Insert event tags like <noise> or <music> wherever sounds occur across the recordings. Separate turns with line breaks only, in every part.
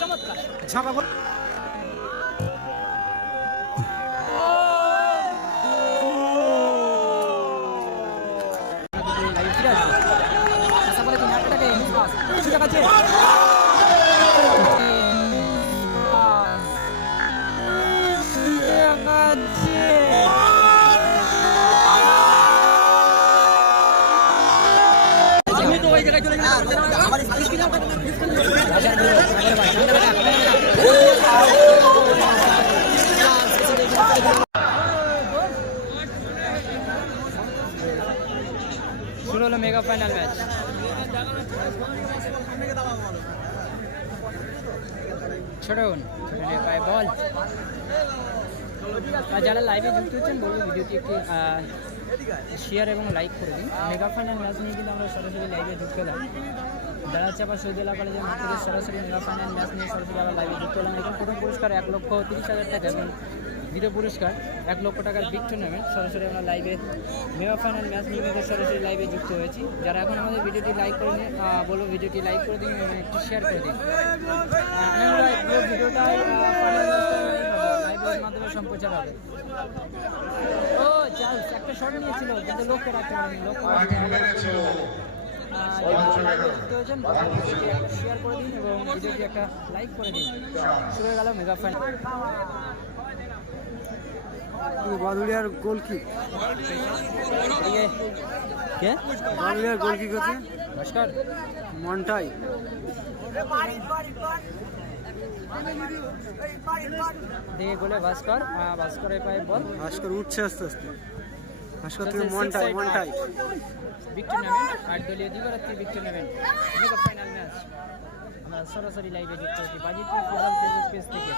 চমৎকার। শুরু হলো মেগা ফাইনাল ম্যাচ ছোটন ছোটনের বল। আর যারা লাইভে যুক্ত হচ্ছেন, বলব ভিডিওটি একটি শেয়ার এবং লাইক করে দিন। মেগা ফাইনাল ম্যাচ নিয়ে কিন্তু আমরা সরাসরি লাইভে যুক্ত হলাম। দাঁড়াচাপা শহীদুল্লাহ কলেজের মাঠে সরাসরি মেগা ফাইনাল ম্যাচ নিয়ে সরাসরি আবার লাইভে যুক্ত হলাম। এখন প্রথম পুরস্কার এক লক্ষ তিরিশ হাজার টাকা এবং দ্বিতীয় পুরস্কার এক লক্ষ টাকার বিগ টুর্নামেন্ট সরাসরি আমরা লাইভে মেগা ফাইনাল ম্যাচ নিয়ে সরাসরি লাইভে যুক্ত হয়েছি। যারা এখন আমাদের ভিডিওটি লাইক করে আহ, বলব ভিডিওটি লাইক করে দিন এবং একটু শেয়ার করে দিন। আহ, ভিডিওটা লাইভের মাধ্যমে সম্প্রচার হবে। ও চার্লস একটা শট নিয়েছিল কিন্তু লোককে রাখতে পারেনি। লোক শেয়ার করে দিন এবং ভিডিওটি একটা লাইক করে দিন। শুরু হয়ে গেল মেগা ফাইনাল
বাদুড়িয়ার গোল কি?
কে?
বাদুড়িয়ার গোল কি করছে?
নমস্কার
মন্টাই।
দিকে গোলে ভাস্কর। আহ, ভাস্করের পায়ে বল।
ভাস্কর উঠছে আস্তে আস্তে। ভাস্কর থেকে মন্টাই মন্টাই।
বিগ টুর্নামেন্ট আট দলীয় দিবারাত্রি বিগ টুর্নামেন্ট ফাইনাল ম্যাচ আমরা সরাসরি লাইভে যুক্ত হচ্ছি বাজিতপুর ফুটবল ফেসবুক পেজ থেকে।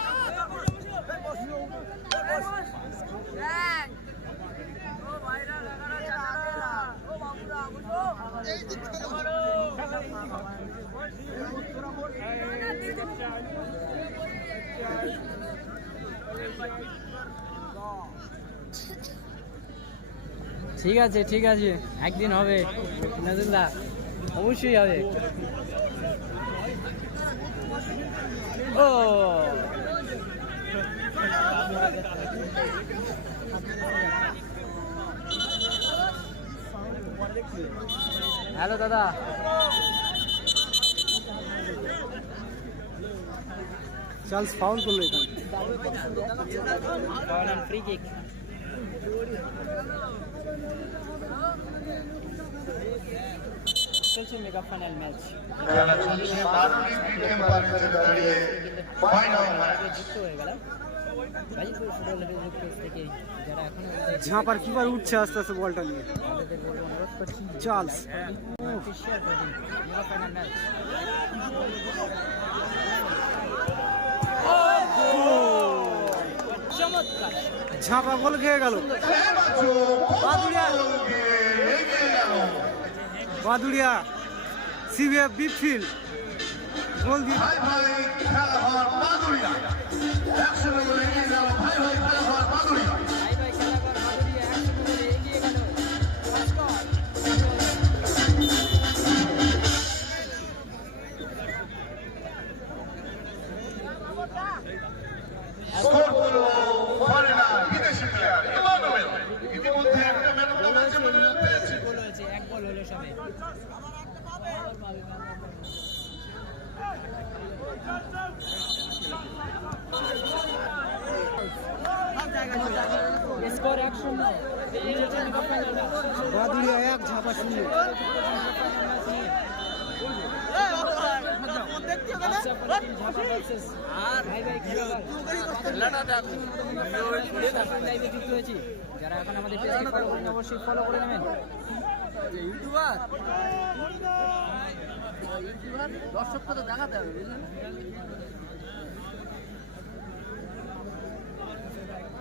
ঠিক আছে ঠিক আছে। একদিন হবে নাজুল্লাহ অবশ্যই হবে। ও। হ্যালো দাদা।
চার্লস ফাউল করল এখানে
ফ্রি কিক চলছে মেগা ফাইনাল ম্যাচ
খেলা চলছে বারোটি টেম্পারেচার দাঁড়িয়ে ফাইনাল ম্যাচ
হয়ে গাজীপুর ফুটবল ফেসবুক পেজ থেকে যারা এখনও
ঝাঁপার কিপার উঠছে আস্তে আস্তে বলটা নিয়ে?
আমাদের বলব অনুরোধ করছি
চার্লস।
শেয়ার করে দিন। ফাইনাল ম্যাচ চমৎকার।
ঝাঁপা গোল খেয়ে গেল। বাদুড়িয়া। বাদুড়িয়া সিবিএফ বিফিল গোল দিয়ে
ইউটিউবার? ইউটিউবার দর্শক তো দেখাতে হবে বুঝলেন?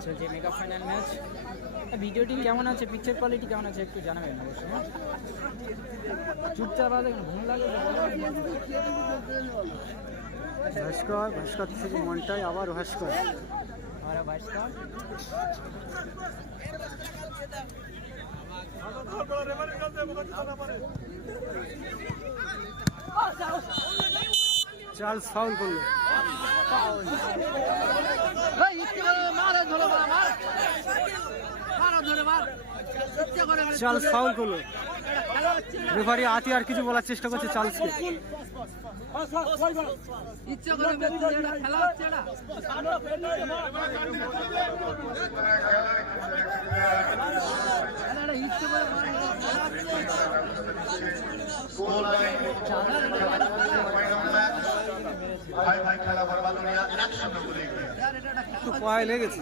চলছে মেগা ফাইনাল ম্যাচ ভিডিওটি কেমন আছে? পিকচার কোয়ালিটি কেমন আছে? একটু জানাবেন অবশ্যই হ্যাঁ? চুপচাপ আছে ঘুম লাগে
ভাস্কর ভাস্কর থেকে মনটাই আবার ভাস্কর।
আবার ভাস্কর।
চার্লস ফাউল করল। চার্লস ফাউল করল। রেফারি আতি আর কিছু বলার চেষ্টা করছে চার্লসকে একটু পায়ে লেগেছে।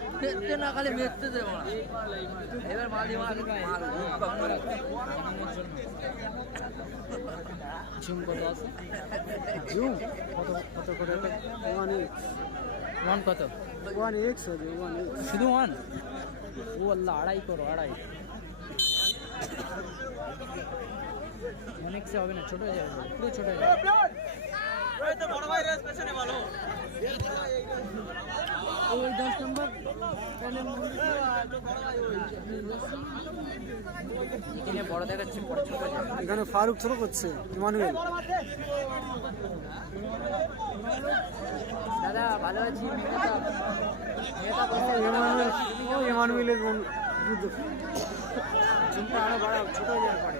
মেরতে না খালি মেরতে দেবো না। এবার মালি মালি
ঝুম কত আছে?
জুম কত কত করে ওয়ান এক্স।
ওয়ান কত?
ওয়ান এক্স হবে ওয়ান এক্স।
শুধু ওয়ান? ও আল্লাহ আড়াই করো আড়াই। অনেক সে হবে না ছোট হয়ে যাবে। পুরো ছোট হয়ে যাবে। বড় দেখাচ্ছে ছোট
এখানে ফারুক থ্রো করছে ইমানুয়েল।
দাদা ভালো আছি
ইমানুয়েল ইমানুয়েলের বন- যুদ্ধ
ঝুমটা আরও বাড়াও ছোট হয়ে যাওয়ার পরে।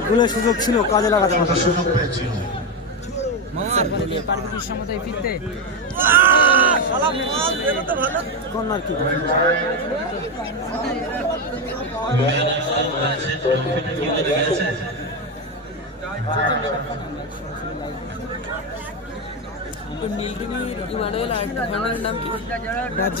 मेरे
সুযোগ ছিল কাজে লাগাতে
পারবি কি
কি
ইমানুয়েল আর ফাইনালের নাম কি?
রাজ্য।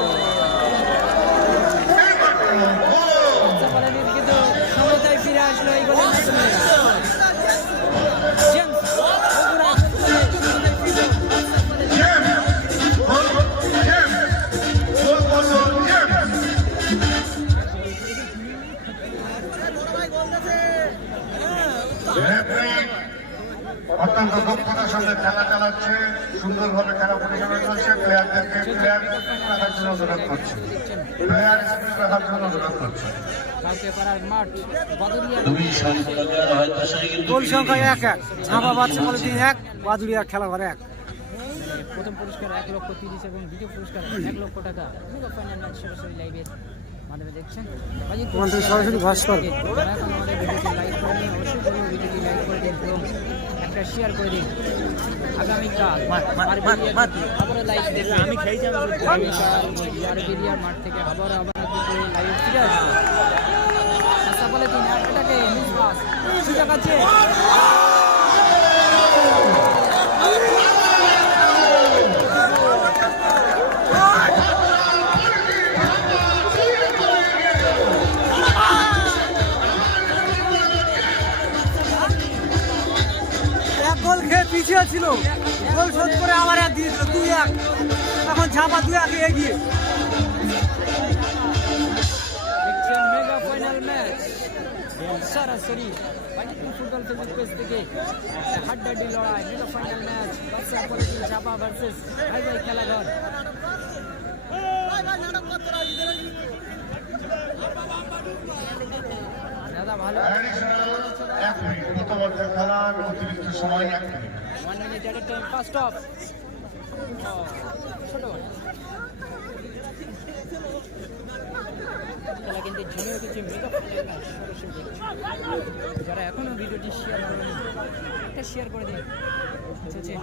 গোল সংখ্যা
এক এক। ঝাঁপা বাচ্চা বলে তিন এক বাদুড়িয়া খেলা ঘরে এক।
প্রথম পুরস্কার এক লক্ষ তিরিশ এবং দ্বিতীয় পুরস্কার এক লক্ষ টাকা। মেগা ফাইনাল ম্যাচ সরাসরি লাইভের মাধ্যমে দেখছেন।
সরাসরি ভাস্কর।
আমাদের ভিডিওটি লাইক করে দিন অবশ্যই বলব ভিডিওটি লাইক করে দিন এবং একটা শেয়ার করে দিন। আগামীকাল আবারও লাইভ দেখবেন আমি খেয়েছি মাঠ থেকে আবার কিন্তু লাইভ সুযোগ আছে
গোল খেয়ে পিছিয়ে ছিল। গোল শোধ করে আবার এক দিয়েছিল, দুই এক। এখন ঝাঁপা দুই এক এগিয়ে।
সরাসরি পাকিস্তান ফুটবল ফেসবুক পেজ থেকে হাড্ডাড্ডি লড়াই মেগা ফাইনাল ম্যাচ বাচ্চা কোয়ালিটি চাপা ভার্সেস ভাই ভাই খেলাঘর খেলা ভালো
এক মিনিট প্রথমার্ধের খেলার অতিরিক্ত সময় এক minute.
One minute at time first of ছোট। খেলা কিন্তু জমে উঠেছে মেগা যারা এখনও ভিডিওটি শেয়ার করেনি একটা শেয়ার করে দিন। চলছে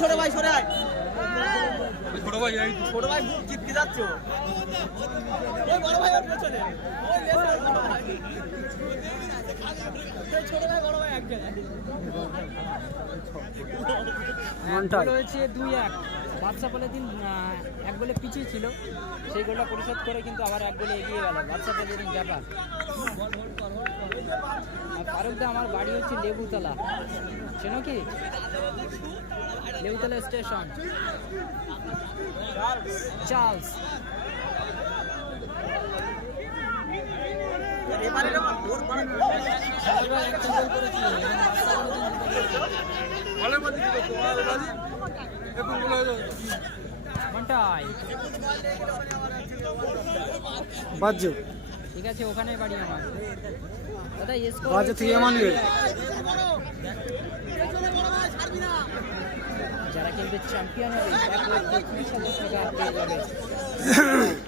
ছোট ভাই সরে আয়। ছোট ভাই ছোট ভাই মুখ চিপকে যাচ্ছ ওই বড় ভাই ওর পেছনে। ওই
হয়েছে দুই এক। বাদশা বলে দিন এক গোলে পিছিয়ে ছিল। সেই গোলটা পরিশোধ করে কিন্তু আবার এক গোলে এগিয়ে গেল। বাদশা বলে দিন আর ফারুকদা, আমার বাড়ি হচ্ছে লেবুতলা। চেনো কি? লেবুতলা স্টেশন। চার্লস
এবারে এরকম ওর মানে
খেলাটা একটা গোল করেছিল এবং বাদশা বলে দিন ঘন্টায়
বাজ্য
ঠিক আছে ওখানে বাড়ি আমার। দাদা স্কোর
বাজে থেকে এমানুয়েল।
যারা কিন্তু চ্যাম্পিয়ন হবে এক লক্ষ ত্রিশ হাজার টাকা পেয়ে যাবে। <laughs>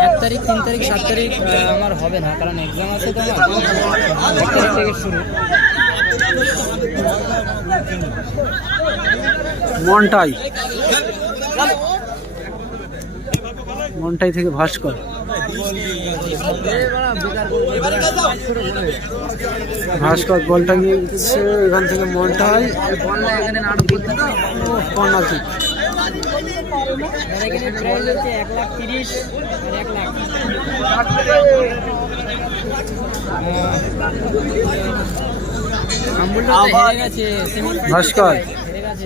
এক তারিখ তিন তারিখ সাত তারিখ আমার হবে না কারণ এক্সাম আছে তো আমার। এক তারিখ থেকে শুরু।
মনটাই। মনটাই থেকে ভাস্কর। ভাস্কর বলটা নিয়ে এখান থেকে মনটাই। কর্নার কিক
এখানে প্রাইস হচ্ছে এক লাখ তিরিশ আর এক লাখ। হেরে গেছে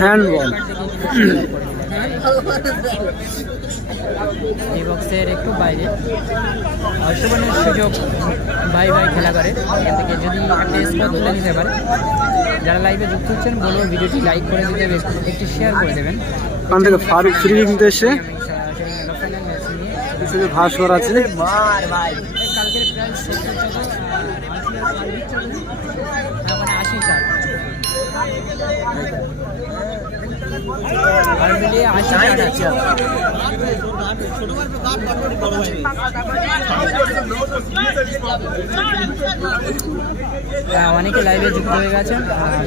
হ্যান্ডবল
এই বক্সের একটু বাইরে। অষ্টবানের সুযোগ ভাই ভাই খেলা করে। এখান থেকে যদি একটা স্কোর তুলে নিতে পারে যারা লাইভে যুক্ত হচ্ছেন বলব ভিডিওটি লাইক করে দিতে একটি শেয়ার করে দেবেন।
ওখান থেকে ফারুক ফ্রি নিতে এসে ভাস্কর আছে।
এই কালকের প্রাইস সত্তর টাকা মানে আশি চার। অনেকে লাইভে যুক্ত হয়ে গেছে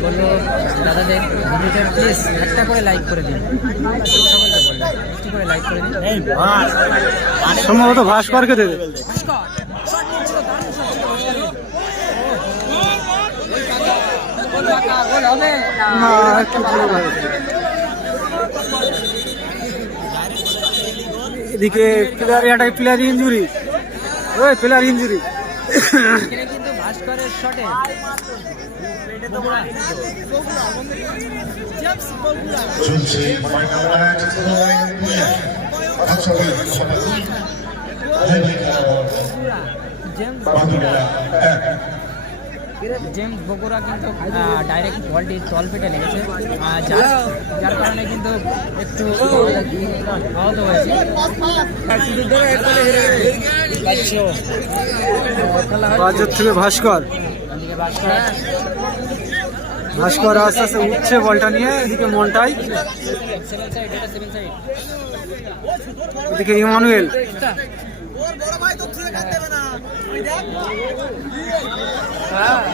বলল দাদাদের ভিডিওটা প্লিজ একটা করে লাইক করে দিন। সকলকে বলবেন একটি করে লাইক করে দিন
সম্ভবত ভাস্করকে দেবে
ভাস্কর। না
একটু ভালো এদিকে প্লেয়ার এটাই প্লেয়ার ইঞ্জুরি ওই প্লেয়ার ইঞ্জুরি
কিন্তু জেমস বগুড়া কিন্তু ডাইরেক্ট বলটি তল পেটে লেগেছে। যার যার কারণে কিন্তু একটু আহত হয়েছে।
বাজার থেকে ভাস্কর।
ভাস্কর
আস্তে আস্তে উঠছে বলটা নিয়ে, এদিকে মনটাই। এদিকে ইমানুয়েল।
আবারও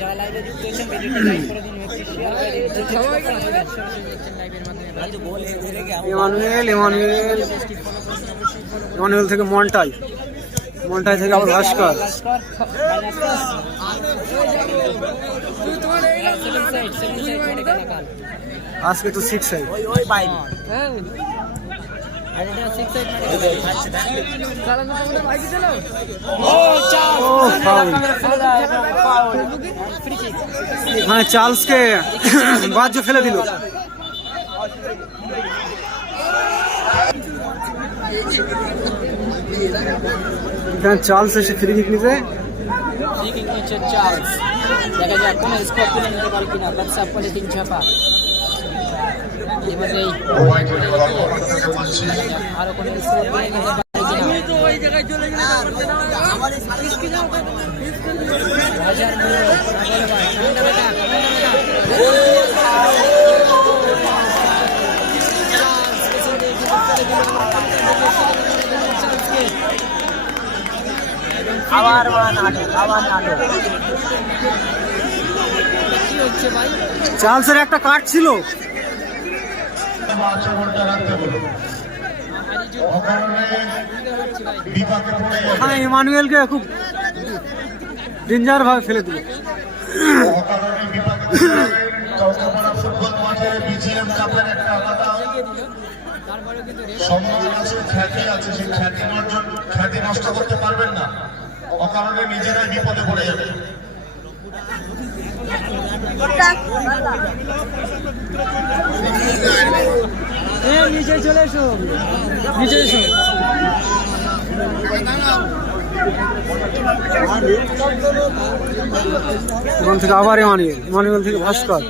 যারা লাইভে যুক্ত হয়েছেন ভিডিওটি লাইক করে দিন একটি শেয়ার করে দিন যে যেখানে আছেন, সরাসরি দেখছেন লাইভের মাধ্যমে
ইমানুয়েল ইমানুয়েল। ইমানুয়েল থেকে মন্টাই মন্টাই থেকে আবার ভাস্কর। আজকে তো সিক্স সাইড এখানে চার্লসকে বাহ্য ফেলে দিল চার্লস এসে ফ্রি কিক নিতে।
ফ্রি কিক দেখা যাক কোন স্কোর তুলে নিতে পারে কিনা। করে তিন ছাপা
বলছি
আরও
আবার
চার্লসের একটা কার্ড ছিল।
আচরণটা রাখতে বলুন
ওখানে ইমানুয়েলকে খুব ডেঞ্জার ভাবে ফেলে দিল।
খ্যাতি নষ্ট করতে পারবেন না অকারণে নিজেরাই বিপদে পড়ে যাবে
নিচে চলে এসো। নিচে এসো। ওখান থেকে আবার ইমানুয়েল ইমানুয়েল থেকে ভাস্কর।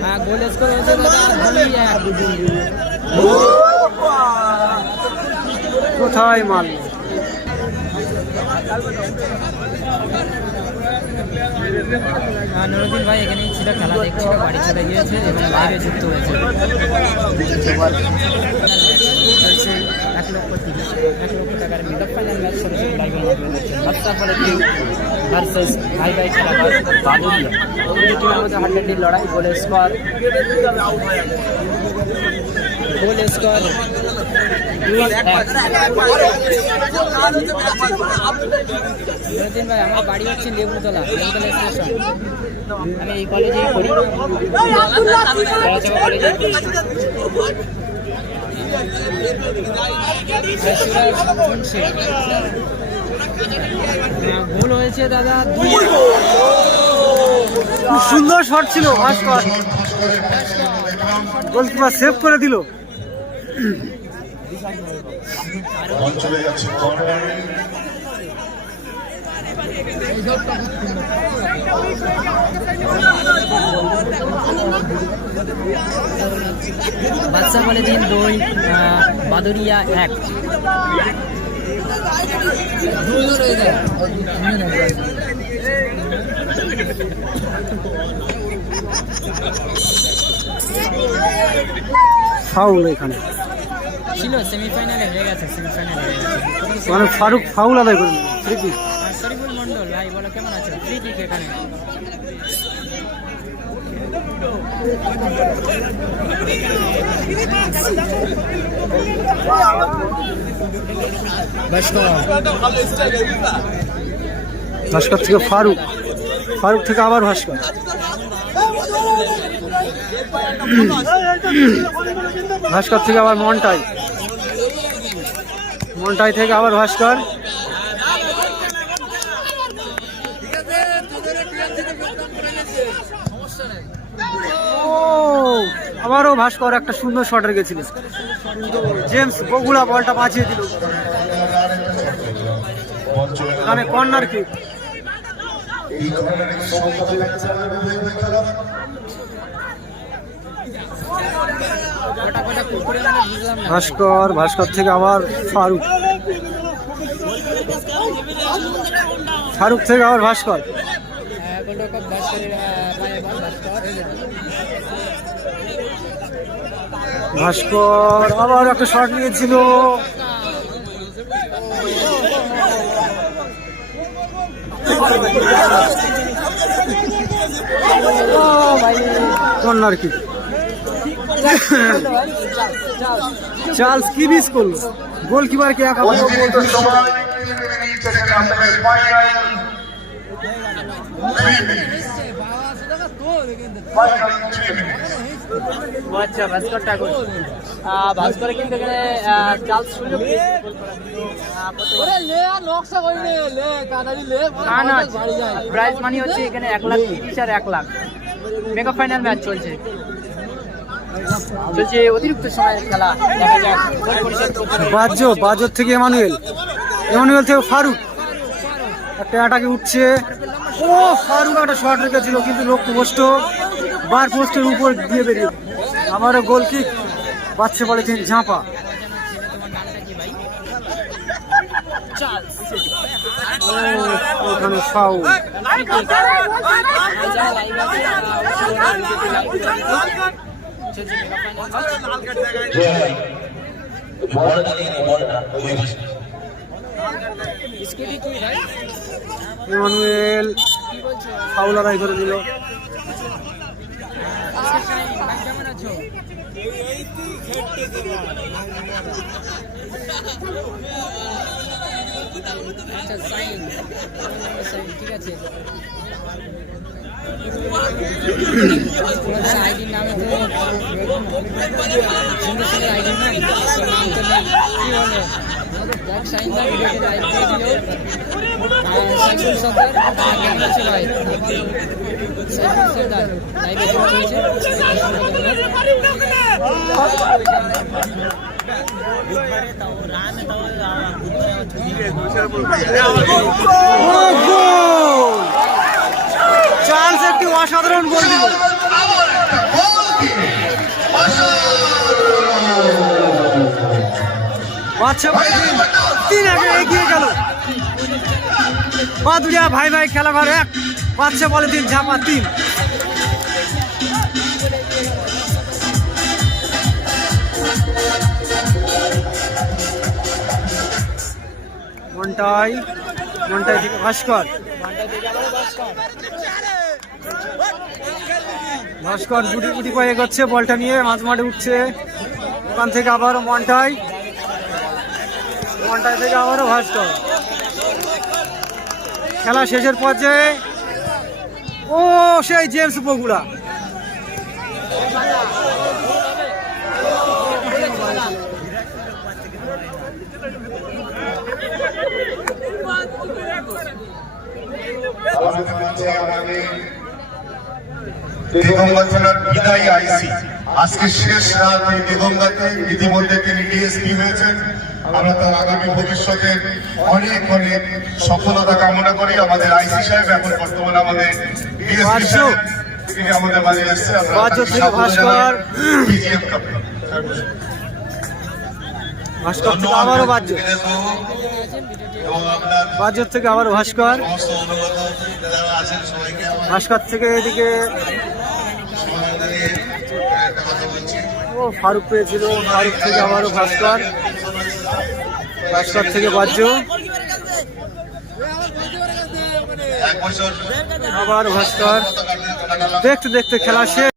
হ্যাঁ হ্যাঁ
কোথায় মারল
হ্যাঁ, নুরুদ্দিন ভাই, এখানেই ছিল খেলা দেখছিল বাড়ি চলে গিয়েছে এবং লাইভে যুক্ত হয়েছে। এক লক্ষ এক লক্ষ টাকার মেগা ফাইনাল ম্যাচ মধ্যে লড়াই গোলের স্কোর গোল স্কোর ভাই আমার বাড়ি হচ্ছে লেবুতলা লেবুতলা স্টেশন আমি এই কলেজেই পড়ি গোল হয়েছে দাদা
সুন্দর শট ছিল, ভাস্কর। গোলকিপার সেভ করে দিল।
বল চলে যাচ্ছে কর্নারে
বাদশা কলেজের দুই বাদুরিয়া এক।
ফাউল এখানে।
ছিল সেমিফাইনালে হয়ে গেছে সেমিফাইনালে হয়ে গেছে।
মানে ফারুক ফাউল আদায় করে ফ্রি কিক
শরীফুল মন্ডল ভাই বলো কেমন আছো? ফ্রি কিক এখানে।
ভাস্কর থেকে ফারুক। ফারুক থেকে আবার ভাস্কর। ভাস্কর থেকে আবার মন্টাই। মন্টাই থেকে আবার ভাস্কর। আবারও ভাস্কর একটা সুন্দর শটের গেছিল। জেমস বগুড়া বলটা বাঁচিয়ে দিল। এখানে কর্নার কিক
এই কর্নারে সংখ্যা খেলা
কটা কটা কুকুরে মানে বুঝলাম না
ভাস্কর ভাস্কর থেকে আবার ফারুক। ফারুক থেকে আবার ভাস্কর।
ভাস্কর
আবার একটা শট নিয়েছিল। কন্যার কি? চার্লস কি মিস করল? গোলকিপার কে একা
আচ্ছা ভাস্কর ঠাকুর। কিন্তু এখানে সুযোগ প্রাইজ মানি হচ্ছে এখানে এক লাখ তিরিশ আর এক লাখ। মেগা ফাইনাল ম্যাচ চলছে। চলছে অতিরিক্ত সময়ের খেলা।
বাজ্য বাজর থেকে এমানুয়েল। এমানুয়েল থেকে ফারুক। একটা অ্যাটাকে উঠছে। ও ফারুক একটা শট রেখেছিল কিন্তু লক্ষ্য পোস্ট বার পোস্টের উপর দিয়ে বেরিয়ে আমারও গোল কিক বাচ্চা বলেছেন ঝাঁপা। ওখানে ফাউল এমানুয়েল ফাউল আদায় করে দিল।
ঠিক আছে
চার্লস একটি অসাধারণ গোল দিল বাচ্চা ভাই, তিন আগে এগিয়ে গেল। বাদুড়িয়া ভাই ভাই, খেলা ঘর এক। বাচ্চা বলে তিন, ঝাপা তিন। মন্টাই মন্টাই থেকে ভাস্কর। ভাস্কর গুটি গুটি পায়ে এগোচ্ছে, বলটা নিয়ে মাঝ মাঠে উঠছে। ওখান থেকে আবার মন্টাই মন্টাই থেকে আবারও ভাস্ট খেলা শেষের পর্যায়ে ও সেই জেমস বগুড়া
আমাদের মাঝে আমাদের দিগঙ্গা থানার বিদায়ী আইসি। আজকে শেষ রাত এই দিগঙ্গাতে ইতিমধ্যে তিনি ডিএসপি হয়েছেন। আমরা তার আগামী ভবিষ্যতে অনেক অনেক সফলতা কামনা করি। আমাদের আইসি সাহেব এখন বর্তমানে আমাদের ডিএসপি। সাহেব। তিনি আমাদের মাঝে এসছে
ভাস্কর। থেকে আবারও ভাস্কর। ভাস্কর থেকে এদিকে ও, ফারুক পেয়েছিল, ফারুক থেকে আবারও ভাস্কর। ভাস্কর থেকে বাজ্য আবার ভাস্কর। দেখতে দেখতে খেলা শেষ।